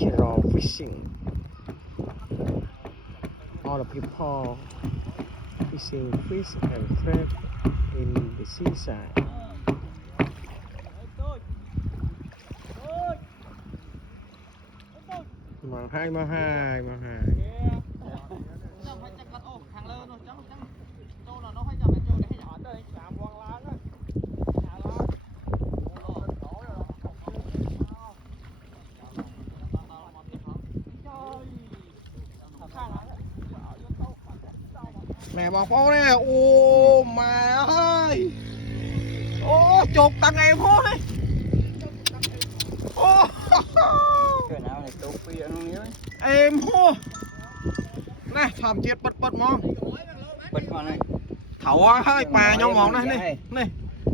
natural fishing. All the people fishing fish and crab in the seaside. Màu hai. Nè bà phố nè, ô mà ơi, ô chụp tặng em thôi. Ô cái nào này tôi phi ăn nhớ em hô nè thầm chết bật mong bật vào này thầu hơi bà nhau mòn đây nè nè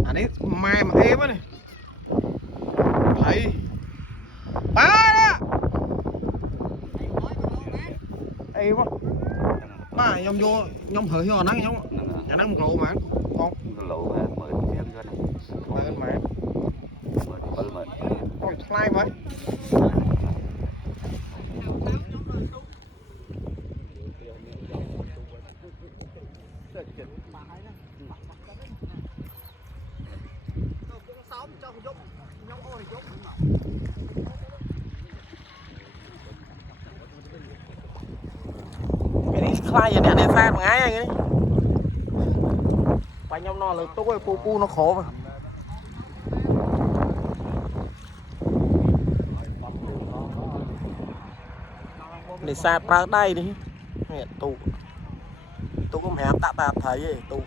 anh ấy mai mà em á này thấy ba đó em á ba nhom vô nhom hởi vô nắng nhom nhà nắng lộ mà con lộ mà mời thêm cho này lên mà mời ôi thay vậy khai vậy nè để xa mà ngái anh ấy phải nhom nó là tôi pu nó khổ mà để xa ra đây đi tụ cũng hẹp tạ thấy tụ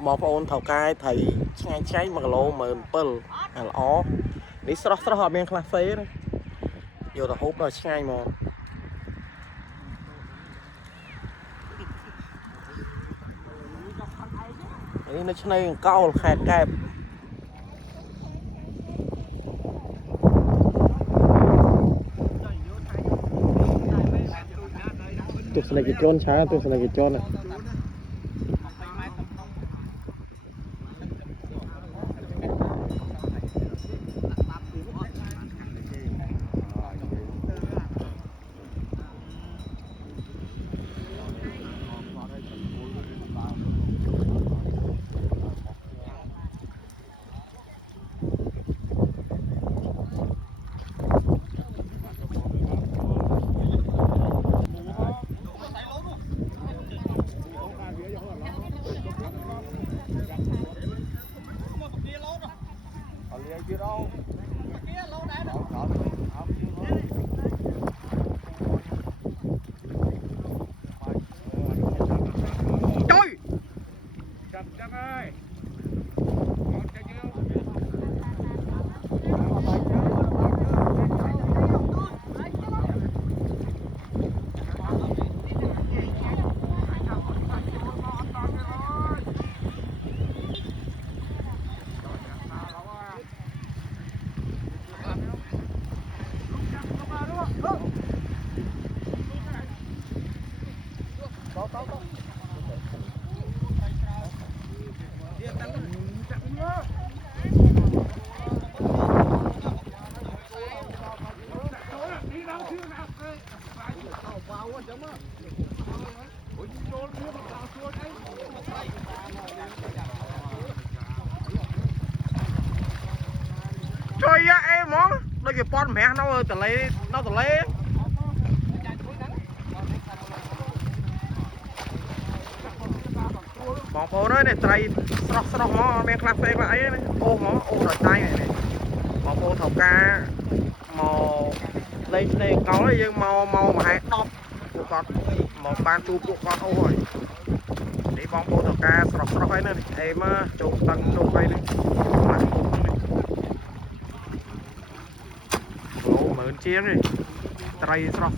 mò ôn thầu cai thấy cháy mà lô mờn pơ là ó đi sót họ bên cà phê đấy giờ là hút rồi ngay mà nó trên đây cao khẹt kẹp tôi sẽ lấy cái chôn trái tôi sẽ lấy cái chôn này trời ơi em nó đây cái con mẹ nó từ lấy bỏ phố nó này trai sọc nó bên cà phê lại này ôm đợt tay này bỏ phố thầu ca màu đây có này nhưng màu mà hay đọc của con một ban tu của con ô rồi để bóng phố thầu ca sọc ấy nữa em chụp tăng chụp đây đi mượn chiếng đi trai sọc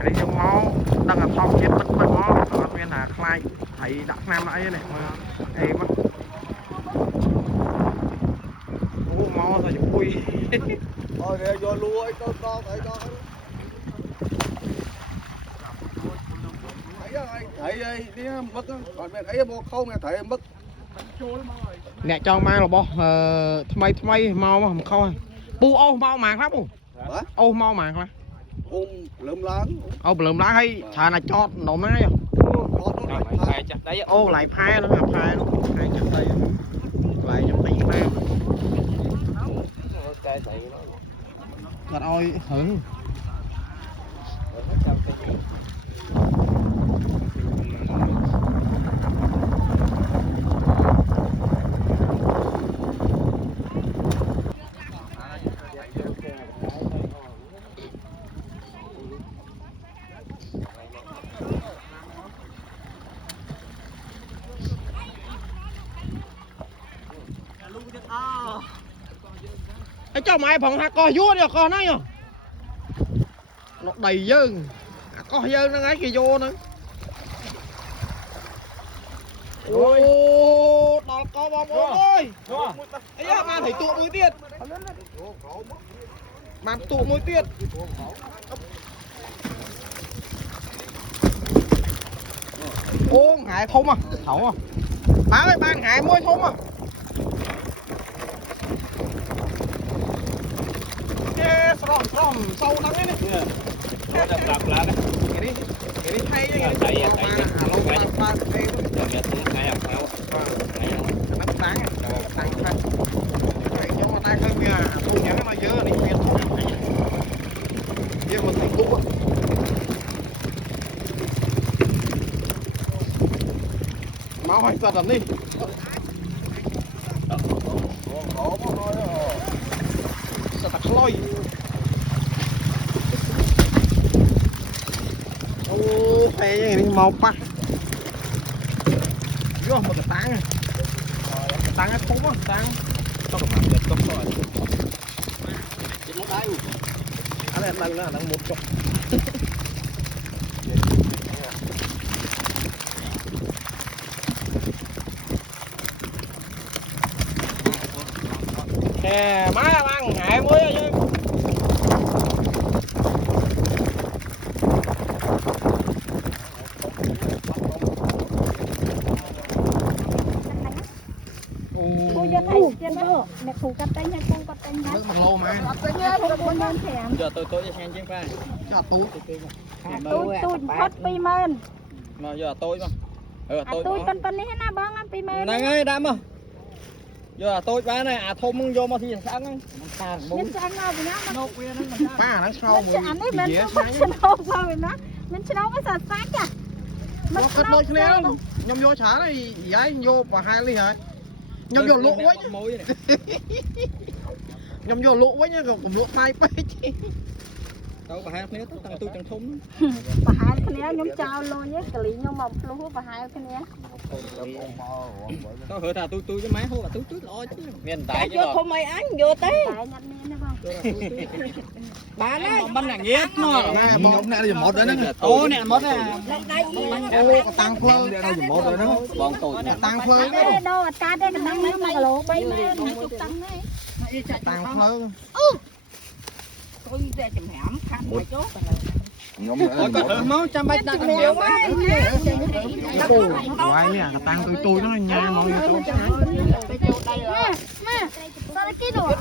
cái này dùng máu đang ở thòng chết bất máu ở bên là khai thấy đặt nam lại này em á máu rồi vui rồi để vô lúa ấy con thấy thấy đi mất còn mẹ thấy bộ không mẹ thấy mất nè cho mang là bo thay mau mà không pu ô mau màng lắm không ô mau mà không ôm lơm láng ô lượm lá hay thà là cho nổ máy rồi ô lại phai nó là phai nó phai chặt tay lại trong tí ba còn ôi hưởng cái cháu mày phòng hạt co vua được con này nhở nó đầy dưng có dưng nó ngay kia vô nữa ôi đó có bom ơi ấy da mà thấy tụ mũi tiệt mà tụ mũi tiệt ô ngại thông à thấu à má ơi ban ngại môi thông à srom sâu lắm đấy nè cái đi thay cái đi thay lâu ba đây nó sáng sáng thật phải cho mà tay hơi bia thu nhắn mà dơ này bia thu bia mà thành cũ máu hoành giật đi sao tặc lôi phê cái này màu pa vô một cái tang cái phúng á tang có một mặt có rồi chỉ một đáy anh em đang một chục nè má ăn hại muối chứ mẹ phụ cắt tay nha con cắt tay nha nước bằng lô mà con nên thèm giờ tôi cho xem trên pha cho tú tôi phát pi mơn mà giờ tôi mà tôi con này na bong ăn pi mơn này ngay đám mà giờ tôi bán này thôm vô mà thì sáng ấy mình sẽ ăn nào với nó ba nó sau mình sẽ ăn đấy mình không sẽ nấu sao với nó mình sẽ nấu cái sạch sạch à nó cất đôi cái này nhom vô chả này giấy vô và hai ly rồi nhom vô lụa quá nhom vô lụa quá nhá còn lụa tay bê chứ đâu bà hai này tăng tôi chẳng thôm bà hai cái này nhóm trao luôn nhé cái lý nhóm mỏng luôn bà hai cái này có hở thà tôi cho máy hô bà tôi lo chứ miền tại vô không mày ăn vô tí bà nói bánh là nghiệt mà một này là một đấy nó ô nè một này tăng phơ một đấy nó bọn tôi tăng phơ đâu cá đây cái năng mấy mà lộ bay lên mấy chục tấn đấy tăng phơ tôi để chùm hẻm khăn mày chốt máu trăm bách tăng nhiều quá quay nè tăng tôi nó nha mọi người sao cái đồ